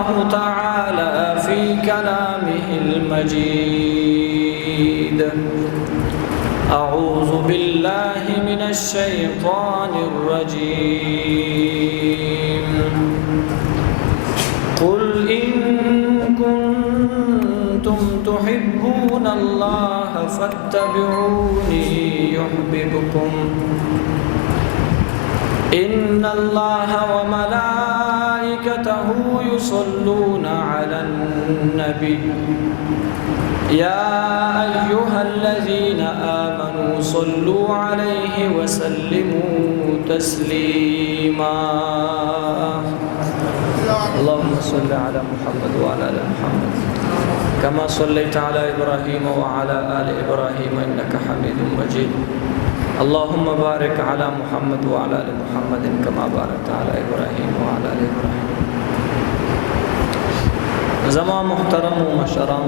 الله تعالى في كلامه المجيد أعوذ بالله من الشيطان الرجيم قل إن كنتم تحبون الله فاتبعوني يحببكم إن الله وملائكته يصلون على النبي يا أيها الذين آمنوا صلوا عليه وسلموا تسليما اللهم صل على محمد وعلى آل محمد كما صليت على إبراهيم وعلى آل إبراهيم إنك حميد مجيد اللهم بارك على محمد وعلى آل محمد كما باركت على إبراهيم وعلى آل إبراهيم زمان محترم ومشرم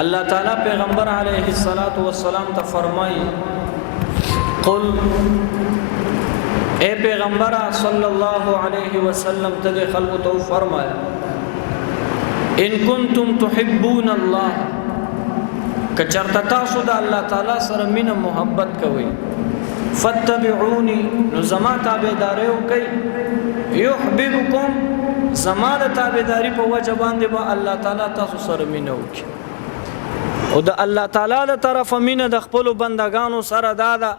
اللہ تعالیٰ پیغمبر علیہ السلام تا فرمائی قل اے پیغمبر صلی اللہ علیہ وسلم تدے خلق تو فرمایا ان کنتم تحبون اللہ کچرتا تاسو دا اللہ تعالیٰ سر من محبت کوئی فاتبعونی نو زما تابداریو کئی یحببکم زما دا تابداری پا وجبان دے با اللہ تعالیٰ تاسو سر منو کی او د الله تعالی له طرف مینه د خپل بندگانو سره دادا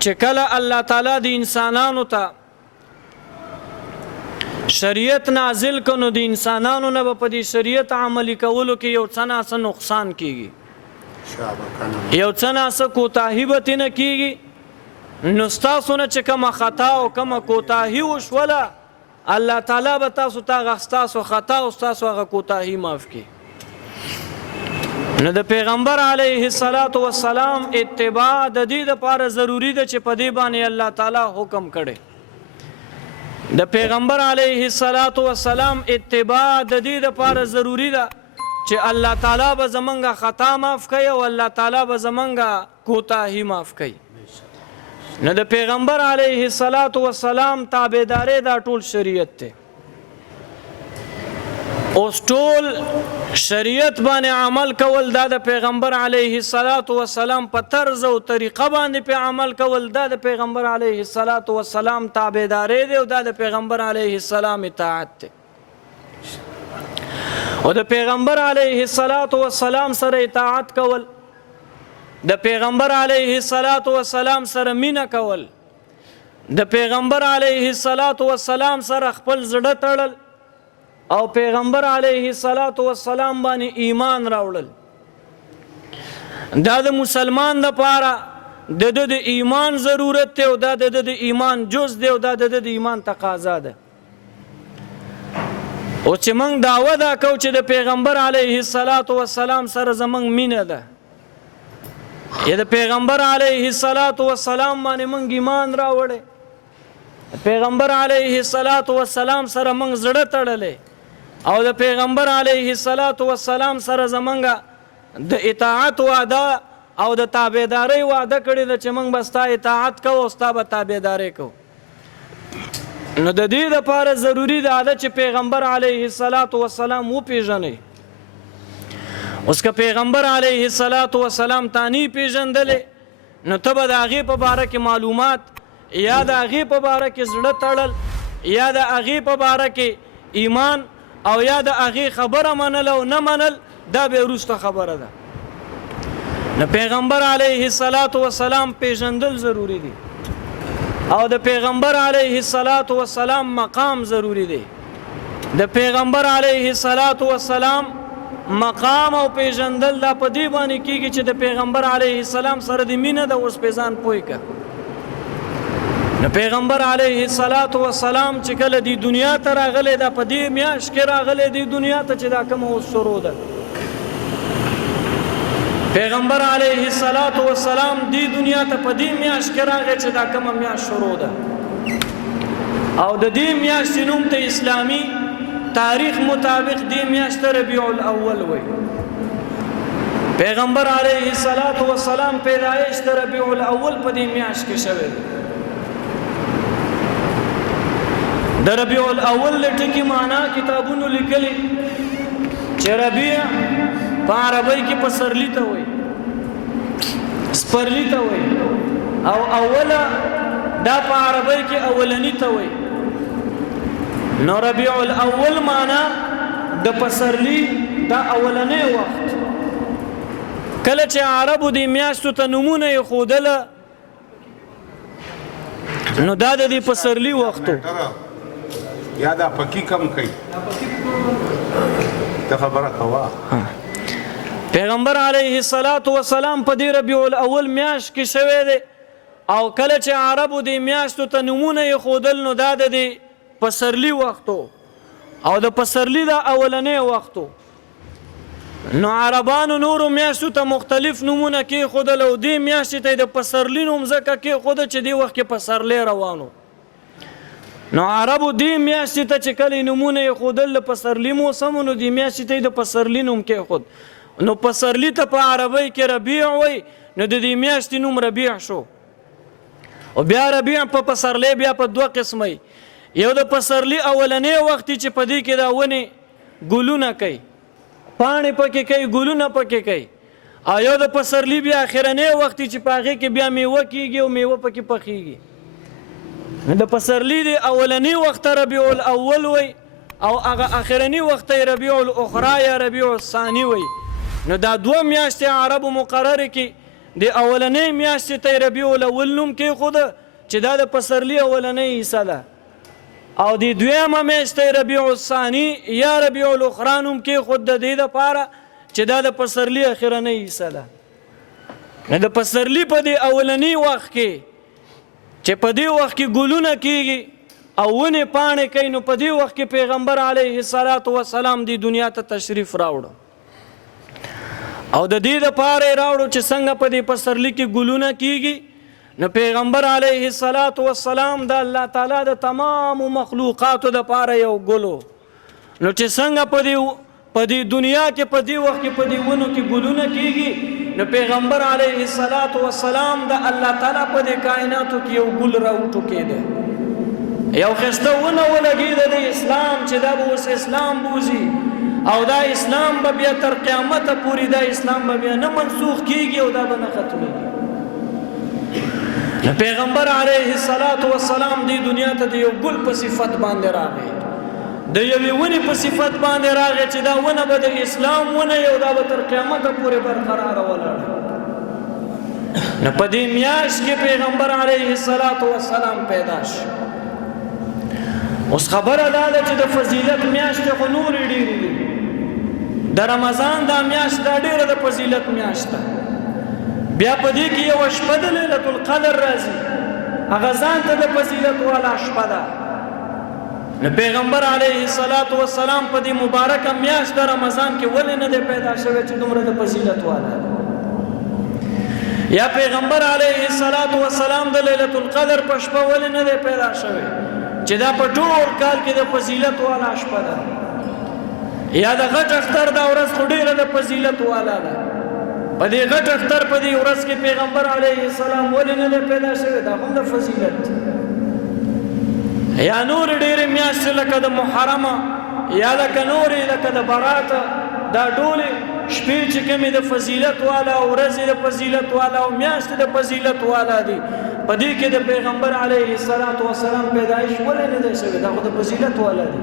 چې کله الله تعالی د انسانانو ته شریعت نازل کونو د انسانانو نه په دې شریعت عملی کولو کې یو څه نه نقصان کیږي یو څه نه کوتاهی به نه کیږي نو تاسو نه چې کومه خطا او کومه کوتاهی وشوله الله تعالی به تاسو ته غستاسو خطا او تاسو هغه کوتاهی معاف کړي نو د پیغمبر علیه السلام اتباع د دې لپاره ضروری ده چې په دې باندې الله تعالی حکم کړي د پیغمبر علیه السلام اتباع د دې لپاره ضروری ده چې الله تعالی به زمونږه خطا معاف کړي او الله تعالی به زمونږه کوتاهی معاف کړي نو د پیغمبر علیه السلام تابعداري دا ټول شریعت ته اوس ټول شریعت باندې عمل کول دا د پیغمبر علیه السلام په طرز او طریقه باندې په عمل کول دا د پیغمبر علیه السلام تابعداري دی او دا د پیغمبر علیه السلام اطاعت دی او د پیغمبر علیه السلام سره اطاعت کول د پیغمبر علیه السلام سره مینه کول د پیغمبر علیه السلام سره خپل زړه تړل او پیغمبر علیه السلام باندې ایمان راوړل دا د مسلمان لپاره د ایمان ضرورت دی او دا د ایمان جز دی او دا د ایمان تقاضا ده او چې موږ دعوه دا کوو چې د پیغمبر علیه السلام سره زموږ مینه ده یا د پیغمبر علیه السلام باندې موږ ایمان راوړی پیغمبر علیه السلام سره موږ زړه تړلی او د پیغمبر علیه السلام سره زمونږه د اطاعت وعده او د تابعداري وعده کړې ده چې موږ به ستا اطاعت کوو او ستا به تابعداري کوو نو د دې لپاره ضروري ده چې پیغمبر علیه السلام وپېژنئ اوس که پیغمبر علیه السلام تانی پیژندلې نو ته به د هغې په باره کې معلومات یا د هغې په باره کې زړه تړل یا د هغې په باره کې ایمان او یا د هغې خبره منل او نه منل دا به وروسته خبره ده نو پیغمبر علیه السلام پیژندل ضروری دی او د پیغمبر علیه السلام مقام ضروری دی د پیغمبر علیه السلام مقام او پیژندل دا په دې باندې کېږي چې د پیغمبر علیه السلام سره د مینه د اوس په ځان پوه که نو پیغمبر علیه السلام چې کله دی دنیا ته راغلی دا په دې میاشت کې راغلی دی دنیا ته چې دا کومه اوس شروع ده پیغمبر علیه السلام دی دنیا ته په دې میاشت کې راغی چې دا کومه میاشت شروع ده او د دې میاشتې نوم ته اسلامي تاریخ مطابق دی میاشت ربیع الاول وی پیغمبر علیه السلام پیدایش ربیع الاول په دې میاشت کې شوی د ربیع الاول ټکی معنا کتابونو لیکلي چې ربیع په عربی کې پسرلی ته وایي، سپرلی ته وایي، او اوله دا په عربی کې اولنی ته وایي. نو ربیع الاول معنا د پسرلی دا اولنی وخت. کله چې عربو د میاشتو ته نمونه یې ښودله نو دا د دې پسرلی وختو. یا دا پکی کم کوي دا خبره کوا. پیغمبر علیه الصلاۃ والسلام په دې ربیع الاول میاشت کې شوی دی، او کله چې عربو د میاشتو ته نمونه یې ښودل نو دا د دې پسرلی وختو او د پسرلی دا اولنی وختو. نو عربانو نورو میاشتو ته مختلف نمونه کېښودل او دې میاشتې ته د پسرلی نوم ځکه کېښوده چې دې وخت کې پسرلی روانو. نو عربو دې میاشتې ته چې کله نمونه یې ښودل د پسرلی موسم نو دې میاشتې ته د پسرلی نوم کېښود. نو پسرلی ته په عربی کې ربیع وایي، نو د دې میاشتې نوم ربیع شو. او بیا ربیع په پسرلی بیا په دوه قسمه، یو د پسرلی اولنی وخت چې په دې کې دا ونې ګلونه کوي، پاڼې پکې کوي، ګلونه پکې کوي، او یو د پسرلی بیا اخرنی وخت چې په هغې کې بیا میوه کېږي او میوه پکې پخېږي. د پسرلی د اولنی وخت ربیع الاول وایي او هغه اخرنی وخت ربیع الاخرى یا ربیع الثانی وایي. نو دا دوه میاشتې عربو مقرره کې د اولنی میاشتې ته ربیع الاول نوم کېښوده چې دا د پسرلی اولنی حصه ده، او د دویمه میاشت ربیع الثانی یا ربیع الاخرى نوم کېښود د دې دپاره چې دا د پسرلی اخرنی حصه ده. د پسرلی په دې اولنی وخت کې چې په دې وخت کې ګلونه کېږي او ونې پاڼې کوي، نو په دې وخت کې پیغمبر علیه الصلاۃ والسلام دې دنیا ته تشریف راوړه، او د دې دپاره یې راوړو چې څنګه په دې پسرلی کې ګلونه کېږي. نو پیغمبر علیه الصلاۃ والسلام د الله تعالی د تمام مخلوقاتو دپاره یو ګلو. نو چې څنګه په دې دنیا کې په دې وخت کې په دې ونو کې ګلونه کېږي، نو پیغمبر علیه الصلاۃ والسلام د الله تعالی په دې کائناتو کې یو ګل راوټوکېده، یو ښایسته ونه ولګېده د اسلام چې دا به اوس اسلام بوځي، او دا اسلام به بیا تر قیامته پورې دا اسلام به بیا نه منسوخ کېږي او دا به نه ختمېږي. پیغمبر علیه الصلاۃ والسلام دې دنیا ته د یو ګل په صفت باندې راغی، د یوې ونې په صفت باندې راغی چې دا ونه به د اسلام ونه یو دا به تر قیامته پورې برقراره ولاړه. نو په دې میاشت کې پیغمبر علیه الصلاۃ والسلام پیدا شو. اوس خبره دا ده چې د فضیلت میاشتې خو نورې ډېرې دي. د رمضان دا میاشت دا ډېره د فضیلت میاشت ده. بیا په دې کې یو شپه د لیلة القدر راځي، هغه ځان ته د فضیلت والا شپه ده. نو پیغمبر علیه الصلاۃ والسلام په دې مبارکه میاشت د رمضان کې ولې نه دی پیدا شوی چې دومره د فضیلت والا ده؟ یا پیغمبر علیه الصلاۃ والسلام د لیلة القدر په شپه ولې نه دی پیدا شوی چې دا په ټول کال کې د فضیلت والا شپه ده؟ یا د غټ اختر دا ورځ خو ډېره د فضیلت والا ده، په دې غټ اختر په دې ورځ کې پیغمبر علیه السلام ولې نه دی پیدا شوی؟ دا هم د فضیلت. یا نور ډېرې میاشتې لکه د محرمه یا لکه نورې لکه د براته، دا ټولې شپې چې کومې د فضیلت والا او ورځې د فضیلت والا او میاشتې د فضیلت والا دي، په دې کې د پیغمبر علیه الصلاۃ والسلام پیدایش ولې نه دی شوی؟ دا خو د فضیلت والا دي.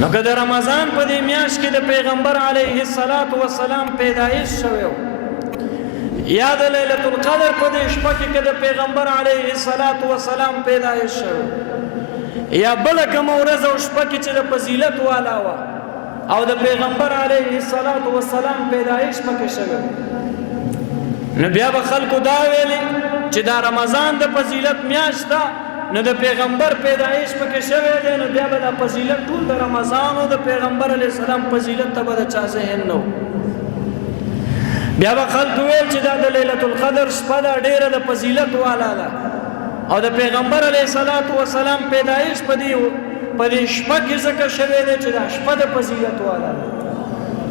نو که د رمضان په دې میاشت کې د پیغمبر علیه الصلاۃ والسلام پیدایش شوی و، یا د لیلة القدر په دې شپه کې که د پیغمبر علیه الصلاۃ والسلام پیدایش شوی، یا بله کومه ورځ او شپه کې چې د فضیلت والا وه او د پیغمبر علیه الصلاۃ والسلام پیدایش پکې شوی، نو بیا به خلکو دا ویلي چې دا رمضان د فضیلت میاشت ده، نو د پیغمبر پیدایش پکې شوی دی، نو بیا به دا فضیلت ټول د رمضان او د پیغمبر علیه السلام فضیلت ته به د چا ذهن نه و. بیا به خلکو ویل چې دا د لیلة القدر شپه ده ډېره د فضیلت والا ده، او د پیغمبر علیه الصلاۃ والسلام پیدایش په دې شپه کې ځکه شوی دی چې دا شپه د فضیلت والا ده،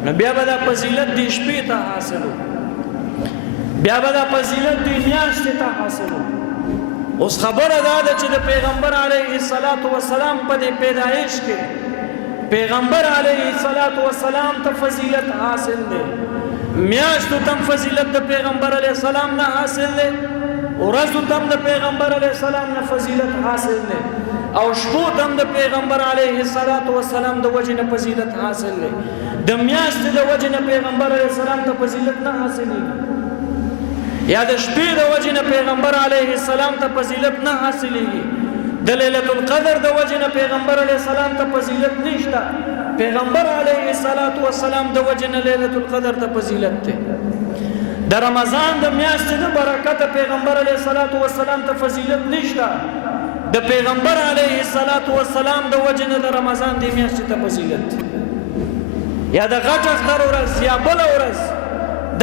نو بیا به دا فضیلت دې شپې ته حاصل و، بیا به دا فضیلت دې میاشتې ته حاصل و. اوس خبره دا ده چې د پیغمبر علیه الصلاۃ والسلام په دې پیدایش کې پیغمبر علیه الصلاۃ والسلام ته فضیلت حاصل ده میاشتو تم فضیلت د پیغمبر علیه السلام نه حاصل ده ورځو تم د پیغمبر علیه السلام نه فضیلت حاصل ده او شپو تم د پیغمبر علیه الصلاۃ والسلام د وجه نه فضیلت حاصل ده د میاشتې د وجه نه پیغمبر علیه السلام ته فضیلت نه حاصلېږي یا د شپې د وجه نه پیغمبر علیه السلام ته فضیلت نه حاصلېږي د ليله القدر د وجه نه پیغمبر علیه السلام ته فضیلت نشته پیغمبر علیه السلام د وجه نه ليله القدر ته فضیلت ده د رمضان د میاشتې د برکت پیغمبر علیه السلام ته فضیلت نشته د پیغمبر علیه السلام د وجه نه د رمضان د میاشتې ته فضیلت یا د غټ اختر ورځ یا بل ورځ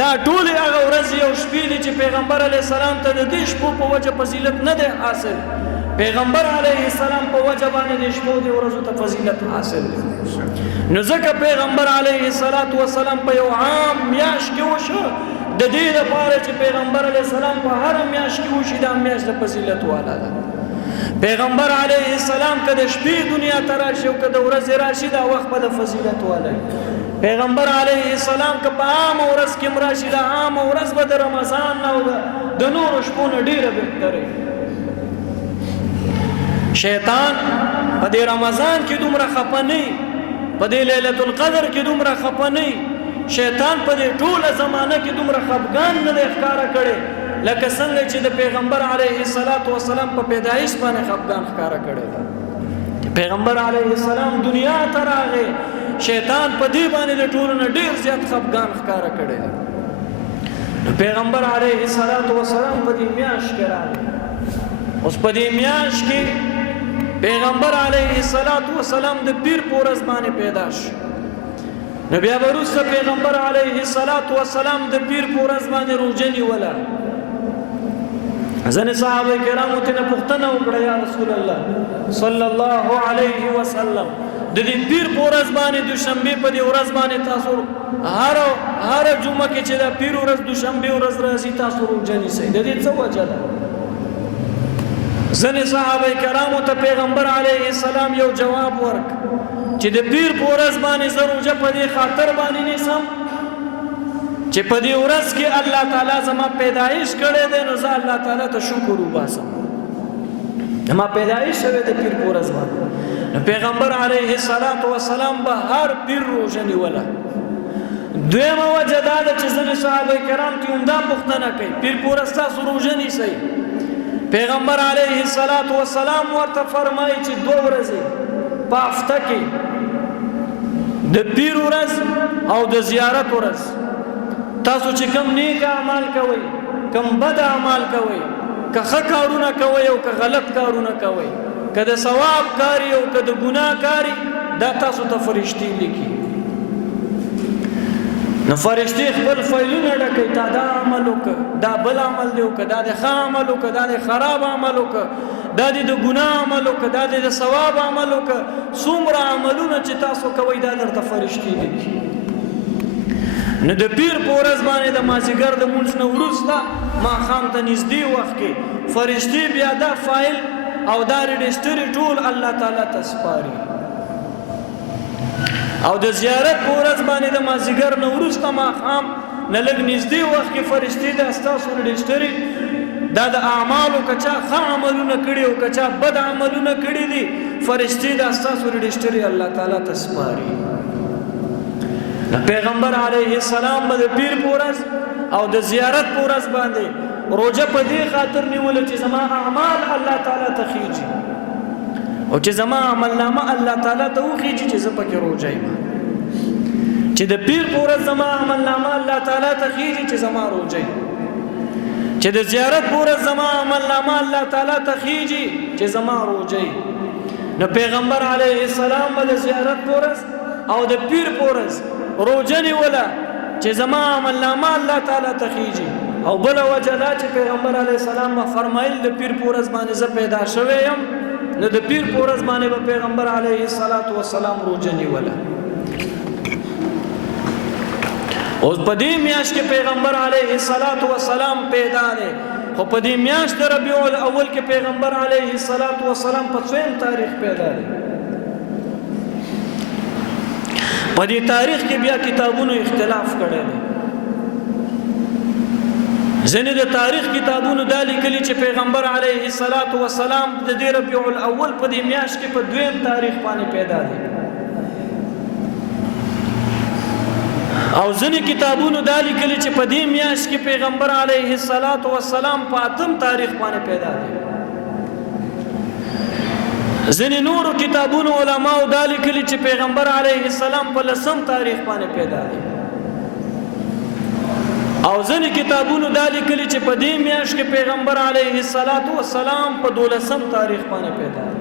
دا ټول هغه ورځ یو شپې دي چې پیغمبر علیه السلام ته د دې شپو په وجه فضیلت نه ده حاصل پیغمبر علیه السلام په وجه باندې د شپو د ورځو ته فضیلت حاصل نو ځکه پیغمبر علیه السلام په یو عام میاشت کې وشو د دې لپاره چې پیغمبر علیه السلام په هر میاشت کې وشي دا میاشت د فضیلت والا ده پیغمبر علیه السلام کده شپې دنیا ته راشي او کده ورځ راشي دا وخت په فضیلت والا پیغمبر علیه السلام که په عام ورځ کې مراشي دا عام ورځ به د رمضان نه او د نور شپو نه ډیره بهتره شیطان په دې رمضان کې دومره خپه نه په دې ليله القدر کې دومره خپه نه شیطان په دې ټوله زمانه کې دومره خفګان نه ښکارا کړي لکه څنګه چې د پیغمبر علیه السلام په پیدایش باندې خفګان ښکارا کړي پیغمبر علیه السلام دنیا ته راغی شیطان په دې باندې د ټولو نه ډیر زیات خفګان ښکارا کړي پیغمبر علیه السلام په دې میاش کې راغی اوس په دې میاش کې پیغمبر علیه السلام د پیر پورز باندې پیدا شو نو بیا وروسته پیغمبر علیه السلام د پیر پورز باندې روزنی ولا ځنه صحابه کرامو ته پوښتنه وکړه یا رسول الله صلی الله علیه وسلم د دې پیر پورز باندې دوشنبه په دې ورځ باندې تاسو هر جمعه کې چې دا پیر ورځ دوشنبه ورځ راځي تاسو روزنی سي د دې څه وجه ده ځنه صحابه کرامو ته پیغمبر علیه السلام یو جواب ورک چې د پیر پورز باندې زروجه په دې خاطر باندې نسم چې په دې ورځ کې الله تعالی زما پیدایش کړې ده نو زه الله تعالی ته شکر وباسم زما پیدایش شوه د پیر پورز باندې نو پیغمبر علیه السلام به هر پیر روزنی ولا دویمه وجه دا چې ځنه صحابه کرام ته عمده پوښتنه کوي پیر پورز تاسو روزنی سي پیغمبر علیه السلام ورته فرمایي چې دوه ورځې په هفته کې د پیر ورځ او د زیارت ورځ تاسو چې کم نیک اعمال کوئ کم بد اعمال کوئ که ښه کارونه کوئ او که غلط کارونه کوئ که د ثواب کاری او که د ګناه کاری دا تاسو ته فرشتي لیکي نو فرشتي خپل فایلونه ډکوي تا دا عمل وکړه دا بل عمل دی وکړه دا د ښه عمل وکړه دا د خراب عمل وکړه دا د ګناه عمل وکړه دا د ثواب عمل وکړه څومره عملونه چې تاسو کوئ دا درته فرشتي لیکي نو د پیر په ورځ باندې د مازیګر د مونځ نه وروسته ماښام ته نږدې وخت کې فرشتي بیا دا فایل او دا رجسټر ټول الله تعالی ته سپاري او د زیارت په ورځ باندې د مازیګر نه وروسته ماښام نه لږ نږدې وخت کې فرشتي د ستاسو رجسټر دا د اعمالو کچا ښه عملونه کړي او کچا بد عملونه کړي دي فرشتي د ستاسو رجسټر الله تعالی ته سپاري پیغمبر علیه السلام د پیر پورز او د زیارت پورز باندې روزه په دې خاطر نیول چې زما اعمال الله تعالی ته خيږي او چې زما عملنامه الله تعالی ته وخیږي چې زه پکې روزه یم چې د پیر پورز زما عملنامه الله تعالی ته خيږي چې زما روزه یم چې د زیارت پورز زما عملنامه الله تعالی ته خيږي چې زما روزه یم نو پیغمبر علیه السلام د زیارت پورز او د پیر پورز روزنی ولا چې زما عملنامه الله تعالی ته خيږي او بل وجه دا چې پیغمبر علیه السلام فرمایل د پیر پورز باندې زه پیدا شوی یم نو د پیر پورز باندې به پیغمبر علیه السلام روزنی ولا اوس په دې میاشت کې پیغمبر علیه السلام پیدا دی خو په دې میاشت د ربیع الاول کې پیغمبر علیه الصلاۃ والسلام په 2 تاریخ پیدا دی. په دې تاریخ کې بیا کتابونو اختلاف کړی دی. ځینې د تاریخ کتابونو دا لیکلي چې پیغمبر علیه الصلاۃ والسلام د دې ربیع الاول په دې میاشت کې په 2 تاریخ باندې پیدا دی. او ځینې کتابونو دا لیکلي چې په دې میاشت کې پیغمبر علیه الصلاۃ والسلام په 8 تاریخ باندې پیدا دی. ځینې نورو کتابونو علماو دا لیکلي چې پیغمبر علیه السلام په 10 تاریخ باندې پیدا دی. او ځینې کتابونو دا لیکلي چې په دې میاشت کې پیغمبر علیه الصلاۃ والسلام په 12 تاریخ باندې پیدا دی.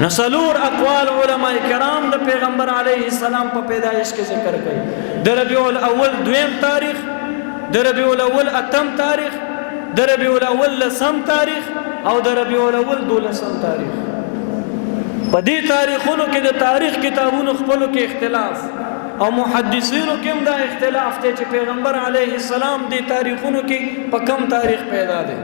نو څلور اقوال علماء کرام د پیغمبر علیه السلام په پیدایش کې ذکر کړي. د ربیع الاول 2 تاریخ، د ربیع الاول 8 تاریخ، د ربیع الاول 10 تاریخ او د ربیع الاول 12 تاریخ. په دې تاریخونو کې د تاریخ کتابونو خپلو کې اختلاف او محدثینو کې هم دا اختلاف دی چې پیغمبر علیه السلام دې تاریخونو کې په کم تاریخ پیدا دی.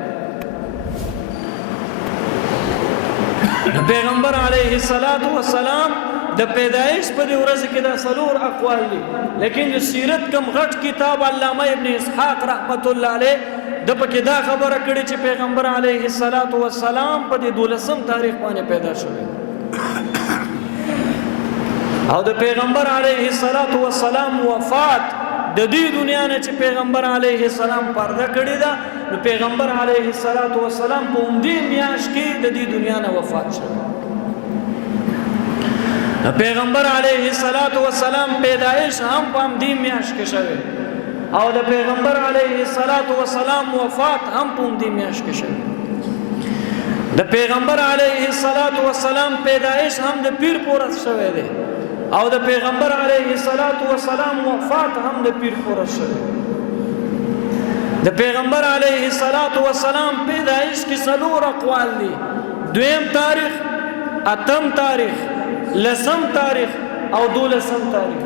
پیغمبر علیه السلام د پیدایش په دې ورځ کې دا څلور اقوال دي. لیکن د سیرت کم غټ کتاب علامه ابن اسحاق رحمت الله علیه د پکې دا خبره کړي چې پیغمبر علیه السلام په دې 12 تاریخ باندې پیدا شوی. او د پیغمبر علیه السلام وفات د دې دنیا نه چې پیغمبر علیه السلام پرده کړی دا، نو پیغمبر علیه السلام په همدې میاشت کې د دې دنیا نه وفات شو. پیغمبر علیه السلام پیدایش هم په همدې میاشت کې شوی او د پیغمبر علیه السلام وفات هم په همدې میاشت کې شوی. د پیغمبر علیه السلام پیدایش هم د پیر پورس شوی دی او د پیغمبر علیه السلام وفات هم د پیر پورس شوی. د پیغمبر علیه السلام پیدایش کې څلور اقوال دي: 2 تاریخ، 8 تاریخ، 10 تاریخ او 12 تاریخ.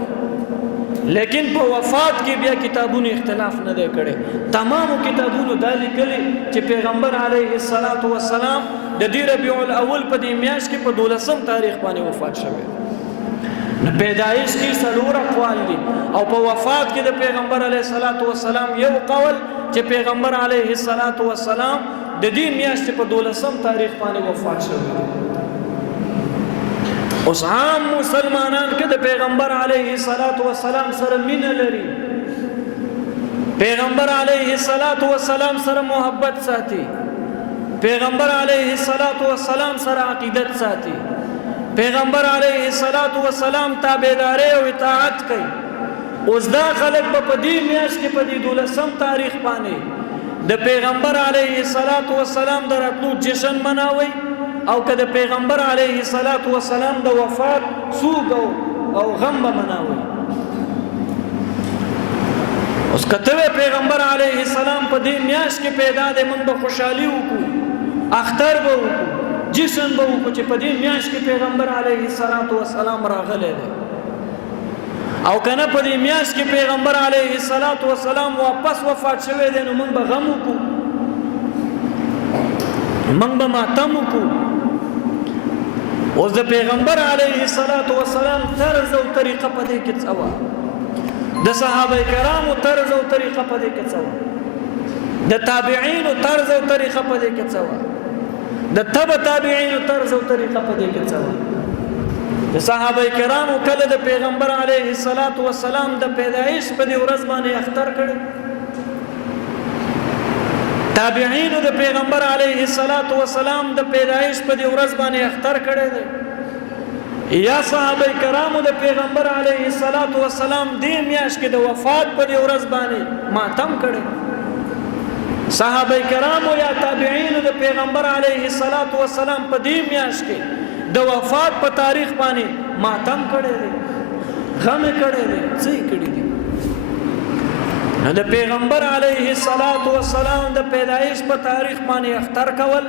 لیکن په وفات کې بیا کتابونو اختلاف نه دی کړی. تمامو کتابونو دا لیکلي چې پیغمبر علیه السلام د دې ربیع الاول په دې میاشت کې په 12 تاریخ باندې وفات شوی. نو پیدایش کې څلور اقوال دي او په وفات کې د پیغمبر علیه السلام یو قول چې پیغمبر علیه السلام د دې میاشت په 12 تاریخ باندې وفات شوی. اوس عام مسلمانان کې د پیغمبر علیه السلام سره مینه لري، پیغمبر علیه السلام سره محبت ساتي، پیغمبر علیه السلام سره عقیدت ساتي، پیغمبر علیه السلام تابعداري او اطاعت کوي. اوس دا خلک په دې میاشت کې په دې 12 تاریخ باندې د پیغمبر علیه السلام د راتلو جشن مناوي او که د پیغمبر علیه السلام د وفات سوګ او غم مناوي. اوس کته پیغمبر علیه السلام په دې میاشت کې پیدا دی، موږ به خوشحالي وکړو، اختر به وکړو، جشن به وکړو چې په دې میاشت کې پیغمبر علیه السلام راغلی دی. او کنه په دې میاشت کې پیغمبر علیه السلام واپس وفات شوی دی، نو موږ به غم وکړو، موږ به ماتم وکړو. اوس د پیغمبر علیه السلام طرز او طریقه په دې کې څه وه، د صحابه کرامو طرز او طریقه په دې کې څه وه، د تابعینو طرز او طریقه په دې کې څه وه، د تبع تابعینو طرز او طریقه په دې کې څه وه. د صحابه کرامو کله د پیغمبر علیه السلام د پیدایش په دې ورځ باندې اختر کړي، تابعینو د پیغمبر علیه السلام د پیدایش په دې ورځ باندې اختر کړي دي، یا صحابه کرامو د پیغمبر علیه السلام دې میاشت کې د وفات په دې ورځ باندې ماتم کړي، صحابه کرامو یا تابعینو د پیغمبر علیه السلام په دې میاشت کې د وفات په تاریخ باندې ماتم کړي دي، غم کړي دي، څه کړي دي. د پیغمبر علیه السلام د پیدایش په تاریخ باندې اختر کول،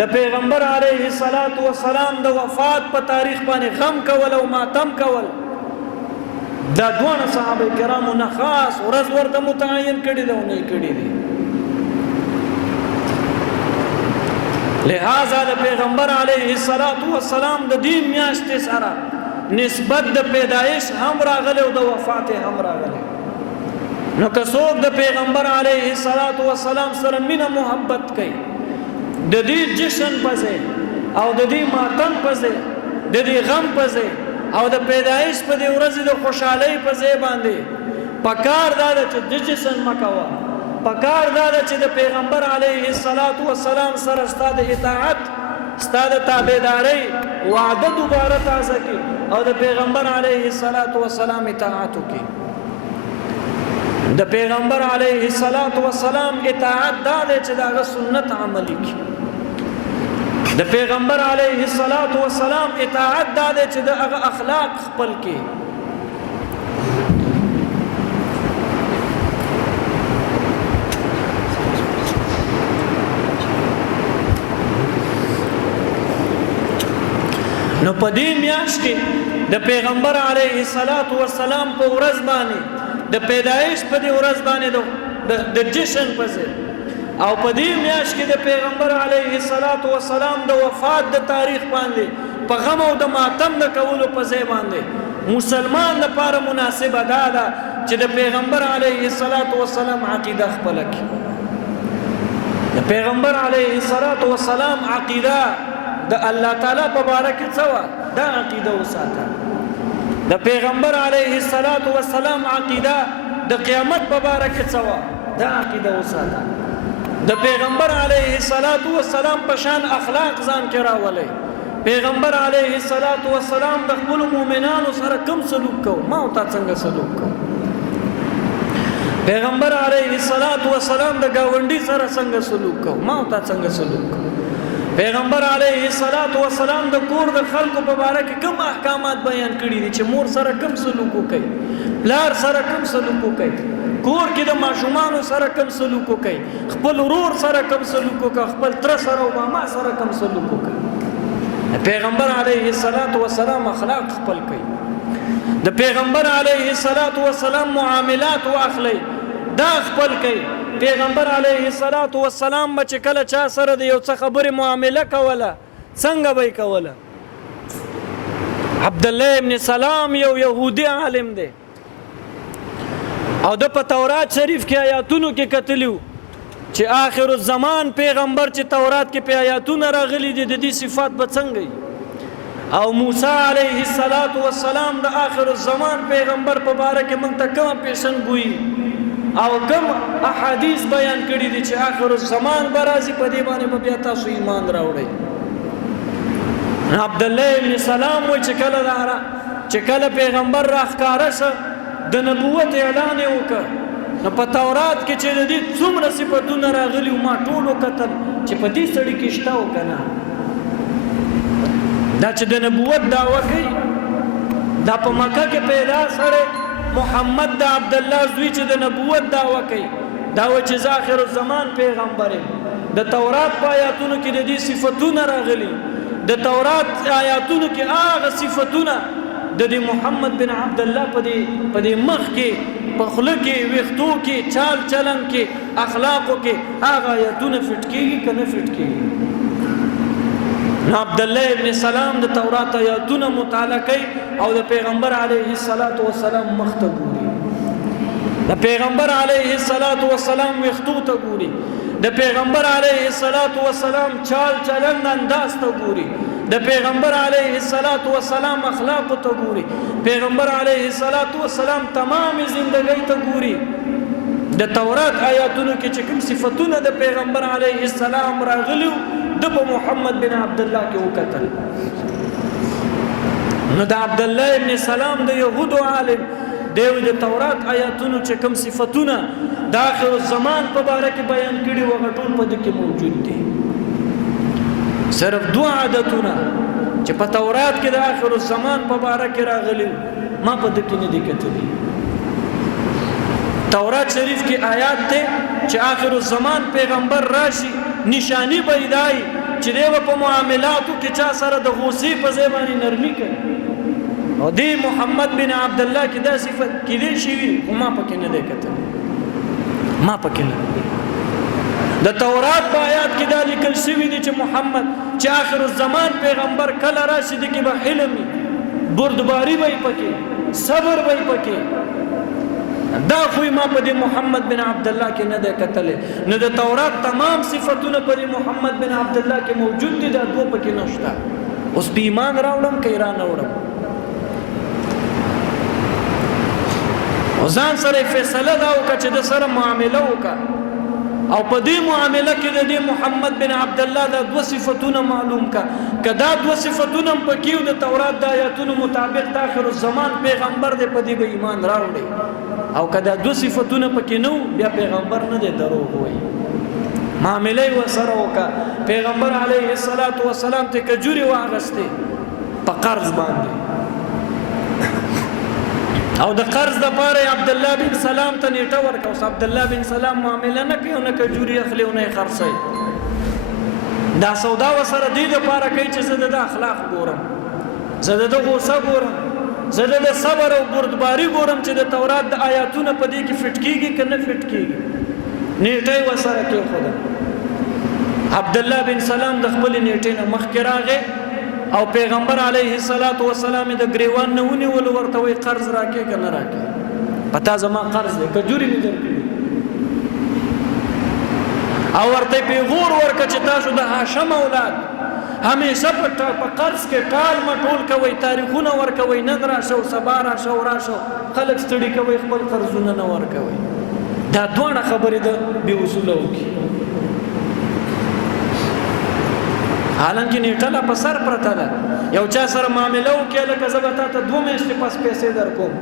د پیغمبر علیه السلام د وفات په تاریخ باندې غم کول او ماتم کول، دا دوه صحابه کرامو نه خاص ورځ ورته متعین کړي دي او نه کړي دي. لہذا د پیغمبر علیه السلام د دې میاشتې سره نسبت د پیدایش هم راغلی او د وفات هم راغلی. نو که څوک د پیغمبر علیه السلام سره مینه محبت کوي، د دې جشن په ځای او د دې ماتم په ځای، د دې غم په ځای او د پیدایش په دې ورځې د خوشحالۍ په ځای باندې پکار دا ده چې د جشن مه کوه. پکار دا ده چې د پیغمبر علیه السلام سره ستا د اطاعت، ستا د تابعدارۍ وعده دوباره تازه کړي او د پیغمبر علیه السلام اطاعت وکړي. د پیغمبر علیه السلام اطاعت دا دی چې د هغه سنت عملي کړي. د پیغمبر علیه السلام اطاعت دا دی چې د هغه اخلاق خپل کړي. نو په دې میاشت کې د پیغمبر علیه السلام په ورځ باندې د پیدایش په دې ورځ باندې د جشن په ځای او په دې میاشت کې د پیغمبر علیه السلام د وفات د تاریخ باندې په غم او د ماتم د کولو په ځای باندې مسلمان لپاره مناسبه ده چې د پیغمبر علیه السلام عقیده خپل کړي. د پیغمبر علیه السلام عقیده د الله تعالی په باره کې څه وه، دا عقیده وساته. د پیغمبر علیه السلام عقیده د قیامت په باره کې څه وه، دا عقیده وساته. د پیغمبر علیه السلام په شان اخلاق ځان کې راولئ. پیغمبر علیه السلام د خپلو مؤمنانو سره کوم سلوک کو، ما او تا څنګه سلوک کو. پیغمبر علیه السلام د ګاونډي سره څنګه سلوک کو، ما او تا څنګه سلوک کو. پیغمبر علیه السلام د کور د خلکو په باره کې کوم احکامات بیان کړي دي چې مور سره کوم سلوک وکړي، پلار سره کوم سلوک وکړي، کور کې د ماشومانو سره کوم سلوک وکړي، خپل ورور سره کوم سلوک وکړي، خپل تره سره او ماما سره کوم سلوک وکړي. پیغمبر علیه السلام اخلاق خپل کوي. د پیغمبر علیه السلام معاملات او اخلاق دا خپل کوي. پیغمبر علیه السلام چې کله چا سره د یو څه خبرې معامله کوله څنګه به یې کوله. عبد الله ابن سلام یو یهودي عالم دی او د په تورات شریف کې آیاتونو کې کتلیو چې آخر الزمان پیغمبر چې تورات کې په آیاتونه راغلي دي د دې صفات به څنګه او موسی علیه السلام د آخر الزمان پیغمبر په باره کې موږ ته کومه پیشنګویي او کوم احادیث بیان کړي دي چې آخر الزمان به راځي، په دې باندې به بیا تاسو ایمان راوړئ. عبد الله ابن سلام وایي چې کله پیغمبر راښکاره شه د نبوت اعلان یې وکړ، نو په تورات کې چې د دې څومره صفتونه راغلي ما ټول وکتل چې په دې سړي کې شته او که نه. دا چې د نبوت دعوه کوي دا په مکه کې پیدا سړی محمد د عبد الله زوی چې د نبوت دعوه کوي دا و چې آخر الزمان پیغمبر د تورات په آیاتونو کې د دې صفتونه راغلي. د تورات آیاتونو کې هغه صفتونه د محمد بن عبد الله په دې مخ کې په خوله کې ویښتو کې چال چلن کې اخلاقو کې هغه آیاتونه فټ کېږي که نه فټ کېږي. نو عبد الله ابن سلام د تورات آیاتونه مطالعه کوي او د پیغمبر علیه السلام مخ ته ګوري، د پیغمبر علیه السلام ویښتو ته ګوري، د پیغمبر علیه السلام چال چلن انداز ته ګوري، د پیغمبر علیه السلام اخلاق ته ګوري، پیغمبر علیه السلام تمام زندګۍ ته ګوري. د تورات آیاتونو کې چې کوم صفتونه د پیغمبر علیه السلام راغلیو د محمد بن عبد الله کې وکتل. نو د عبد الله ابن سلام د یهودو عالم دیو د تورات آیاتونو چې کوم صفتونه د آخر الزمان په باره کې بیان کړي وو ټول په دې کې موجود دي. صرف دوه عادتونه چې په تورات کې د آخر الزمان په باره کې راغلي ما په دې کې نه دي کتلي. تورات شریف کې آیات ته چې آخر الزمان پیغمبر راشي نشانی پیدای چې دیو په معاملاتو کې چا سره د غوسی په ځای باندې نرمي کوي او دی محمد بن عبد الله کې دا صفت کې دي شي او ما پکې نه ده کتل، ما پکې نه. د تورات په آیات کې دا لیکل شوی دی چې محمد چې آخر الزمان پیغمبر کله راشي د کې به حلمي بردباری به پکې صبر به پکې دا خو ما په دې محمد بن عبد الله کې نه ده کتلې نه د تورات تمام صفاتونه په محمد بن عبد الله کې موجود دي دا دوه پکې نشته اوس په ایمان راوړم کې را نه وړم ځان سره فیصله دا وکړه چې د سره معامله وکړه او په دې معامله کې د محمد بن عبد الله د دوه صفاتونه معلوم کا کدا دوه صفاتونه پکې د تورات د آیاتونو مطابق د آخر الزمان پیغمبر دې په دې به ایمان راوړي او کدا دوه صفاتونه پکې نو بیا پیغمبر نه دې دروغ وایي معامله و سره وکړه پیغمبر علیه الصلاۃ والسلام ته کجوري واغسته په قرض باندې او د قرض د پاره عبد الله بن سلام ته نیټه ورکاو عبد الله بن سلام معامله نه کوي نه کجوري اخلي نه خرڅي دا سودا وسره دې د پاره کوي چې زه د اخلاق ګورم زه د غوسه ګورم زه د صبر او بردباری ګورم چې د تورات د آیاتونو په دې کې فټ کیږي کنه فټ کیږي نیټه وسره کې خدا عبد الله بن سلام د خپل نیټې نه مخ کې راغی او پیغمبر علیه الصلاۃ والسلام د گریوان نه ونی ول ورته وی قرض راکې کنه راکې پتا زما قرض دی کجوري می درکې او ورته پیغور ورکه چې تاسو د هاشم اولاد همیشه په قرض کې ټال مټول کوي تاریخونه ورکوي نن راشه او سبا راشه او راشه خلک ستړي کوي خپل قرضونه نه ورکوي دا دوه خبرې ده به اصول وکي حالانکه نیټه لا په سر پرته ده یو چا سره معامله وکړه لکه زبتا ته 2 میاشتې پس پیسې درکوم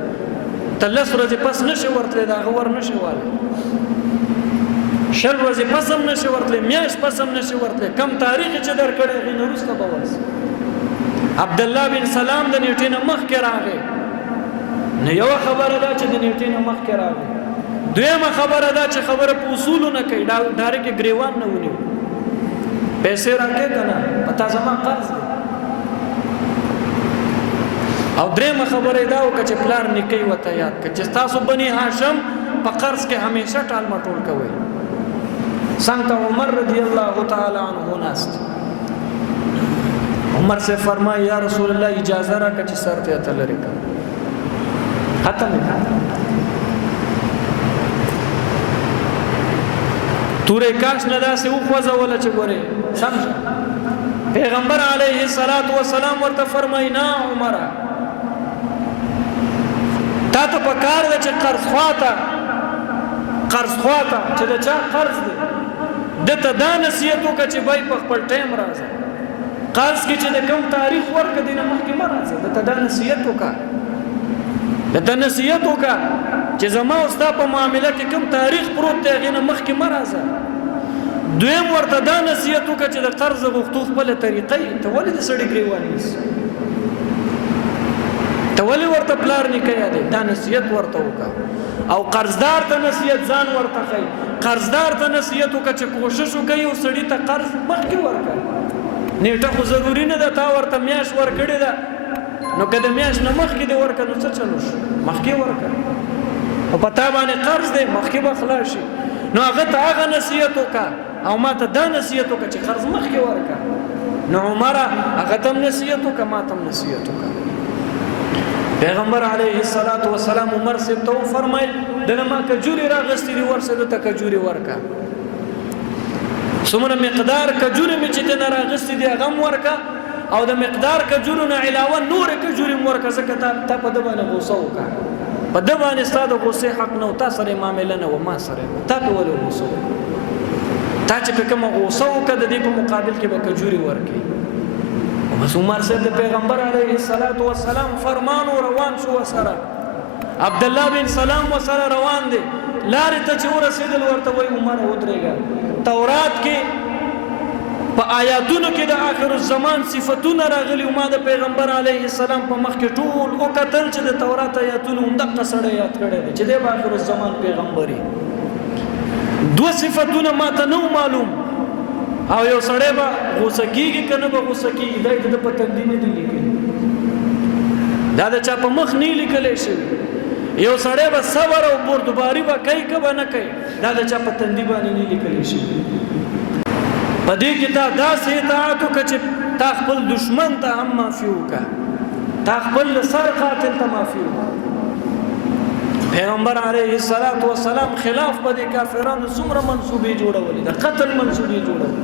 ته لس ورځې پس نشي ورتلې دا غور نشي واله شل ورځې پس هم نشي ورتلې میاشت پس هم نشي ورتلې کم تاریخ چې درکړې غو نورسته به ورس عبد الله بن سلام د نیټې نه مخ کې راغی نه یو خبره ده چې د نیټې نه مخ کې راغی دویمه خبره ده چې خبره په اصول نه کوي دا ډایرکټ گریوان نه ونیو پیسې راکې کنه پتا زما قرض دی او درېمه خبره دا وکړه چې پلار نکي وته یاد کړه چې تاسو بني هاشم په قرض کې همیشه ټال مټول کوي څنګه عمر رضی الله تعالی عنہ ناست عمر سے فرمایا یا رسول الله اجازه راکړه چې سر ته تلری کا ختم تورې کاش نه داسې وخوځه ولا چې ګوره سمجھ پیغمبر علیه الصلاۃ والسلام ورته فرماینا عمر تا ته پکار د چې قرض خواته چې دا چا قرض دی دته دا نصیحت وکړه چې بای په خپل ټیم راځي قرض کې چې د کوم تاریخ ورکړه دینه مخکې مرزه دته دا نصیحت وکړه چې زما او ستا په معاملې کې کوم تاریخ پروت دی غینه مخکې مرزه دویم ورته دا نصیحت وکړه چې د قرض غوښتو خپل طریقې ته ولې د سړی گریوانیس ته ولې ورته پلار نه کوي دا نصیحت ورته وکړه او قرضدار ته نصیحت ځان ورته کوي قرضدار ته نصیحت وکړه چې کوشش وکړي او سړی ته قرض مخکې ورکړي نیټه خو ضروری نه ده تا ورته میاش ورکړي ده نو کله میاش نه مخکې دی ورکړي نو څه چلوش مخکې ورکړي او پتا باندې قرض دی مخکې به خلاص شي نو هغه ته هغه نصیحت وکړه او ما ته دا نصیحت وکړه چې قرض مخکې ورکړه نو عمر هغه ته نصیحت وکړه ما ته نصیحت وکړه پیغمبر علیه الصلاۃ والسلام عمر سے تو فرمایل دنه ما کجوري راغستې دی ورسره ته کجوري ورکا څومره مقدار کجوري می چې دنه راغستې دی هغه ورکا او د مقدار کجورو نه علاوه نور کجوري ورکا زکه ته په دبانه غوسه وکا په دبانه ستاسو غوسه حق نه تاسو سره معاملې نه و ما سره تا په ولو غوسه تا چې په کوم غوسه وکړه د دې په مقابل کې به کجوري ورکې بس عمر سے پیغمبر علیه الصلاۃ والسلام فرمان روان شو وسره عبد الله بن سلام وسره روان دي لارې ته چې ورسېدل ورته وای عمر ودرېګا تورات کې په آیاتونو کې د آخر الزمان صفاتونه راغلي او ما د پیغمبر علیه السلام په مخ کې ټول او کتل چې د تورات آیاتونو همدغه سره یاد کړی دي چې د آخر الزمان پیغمبري دوه صفاتونه ما ته نو معلوم او یو سړی به غوسه کېږي که نه به غوسه کېږي دا د په تندي نه دي لیکلي دا د چا په مخ نه لیکلی شوي یو سړی به صبر او بردباري به کوي که به نه کوي دا د چا په تندي باندې نه لیکلی شوي په دې کې تا داسې اطاعت وکړه چې تا خپل دشمن ته هم معافي وکړه، تا خپل سر قاتل ته معافي وکړه. پیغمبر علیه الصلاۃ والسلام خلاف په دې کافرانو څومره منصوبې جوړولې، د قتل منصوبې جوړولې.